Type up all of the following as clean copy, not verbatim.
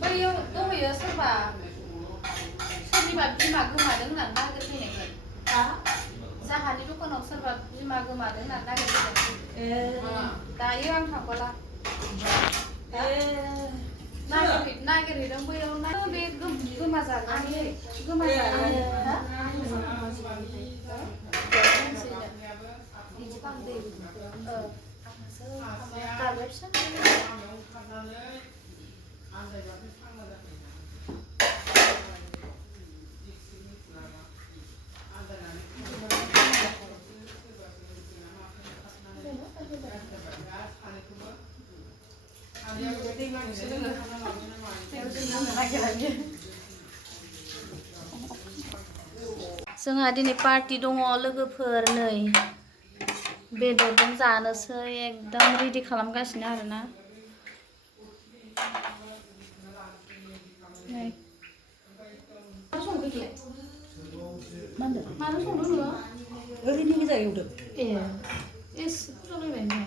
Bayar tuh ya serba. Soalnya bima gomadों होननानै नागिरफैनायमोन. जाहानि दखानाव सोरबा बिमा गोमादों होननानै नागिरफैदों. दायो आं थांबोला. नागिरहैदों बैयाव बे गोमाजानानै जोंहा दिनै पार्टी दङ लोगोफोर नै बेदरजों जानोसै एकदम रेडि खालामगासिनो आरोना नै मानो संदों नोङो ओरैनो गोजा एवदों एसे बुरजालायबाय ने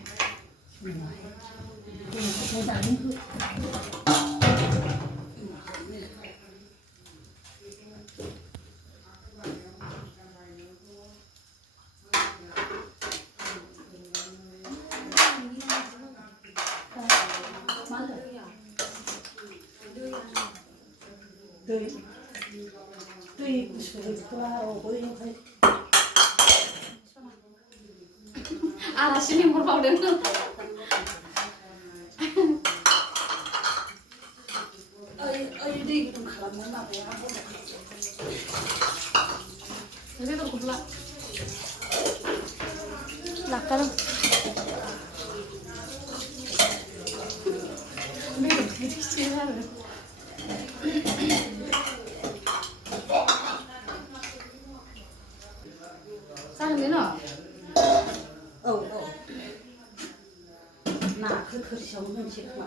आलासि लिंहरबावदों दै गुदुं खालामनो माबाया बेदरखौब्ला लाखादों जागोन न' औ नाखौ खोरसियावनो होनोसै खोमा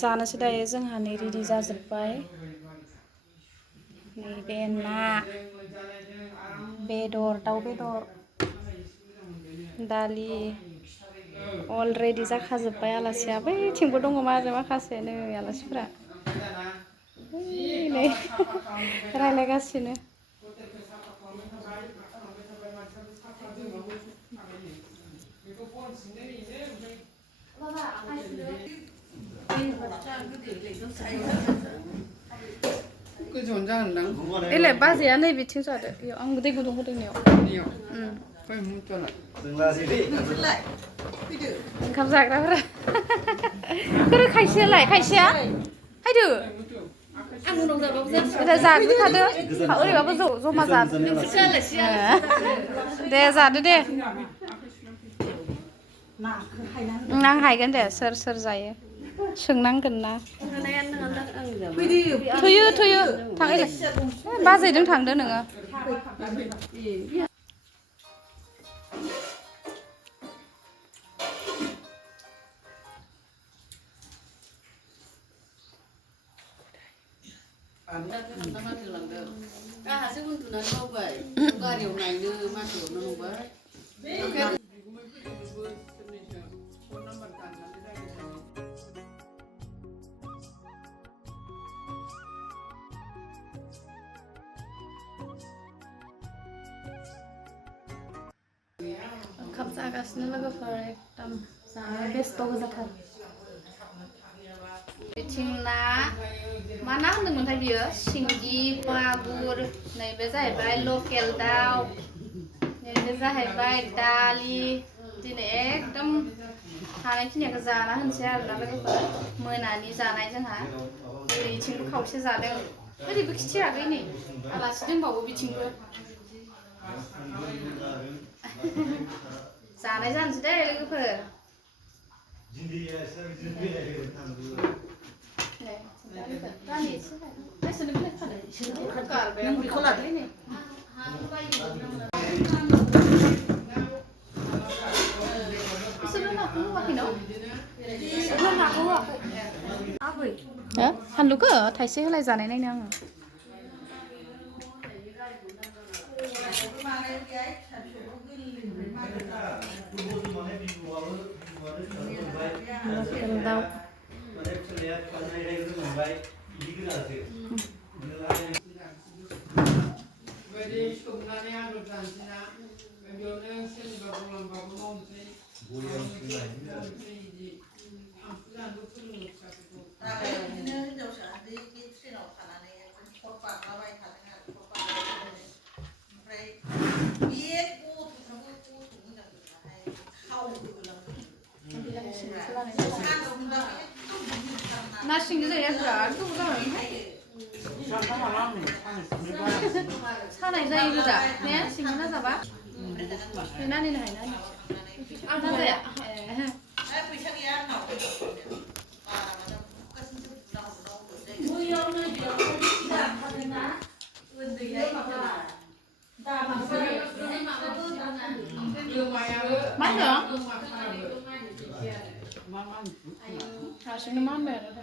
जानोसै दायो जोंहा नै रेडि जाजोब्बाय नैबे ना बेदर दाउ बेदर दालि अलरेडि जाखाजोब्बाय आलासिया बैथिंबो दङ माखासे नै आलासिफोरा नै रायलायगासिनो एलाय बाजैया नै बिथिं जादो आं दै गुदुं होदोंनियाव ओंखाम जाग्राफोरा खोरो खायसेयालाय खायसेया फैदो आं उनाव जाबाबो जाग्रोखादो ओरैबाबो जमा जादो दे जादो दे आं हायगोन दे सोर जायो सोंनांगोन ना थुयो थांलाय बाजैजों थांदो नोङो आंहासो उन्दुनानै बावबाय गारियाव नायनो मानसियावनो नुबाय ओंखाम जागासिनो लोगोफोर एकदम जानो बेस्थ' गोजाथार बिथिं ना मा ना होनदोंमोनथाय बियो सिंगि मागुर नैबे जाहैबाय लकेल दाउ नैबे जाहैबाय दालि दिनै एकदम हानायखिनिखौ जाना होनसै आरोना लोगोफोर मोनानि जानाय जोंहा ओरैथिंबो खावसे जादों ओरैबो खिथियाखै नै आलासि दंबावो बिथिंबो जानाय जानोसै दे लोगोफोर फानलुखौ थाइसे होलाय जानाय नायनो आङो लकेल दाउ ना सिंगि जाया बिराद गोबाव जाबाय सानाय जायो गोजा ने सिंगि ना जाबा नानिनो हाय नानि आं जाया फैसा गैया आंनाव हारसिंनो मानबाय आरो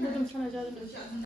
मोदोम सानाय जादों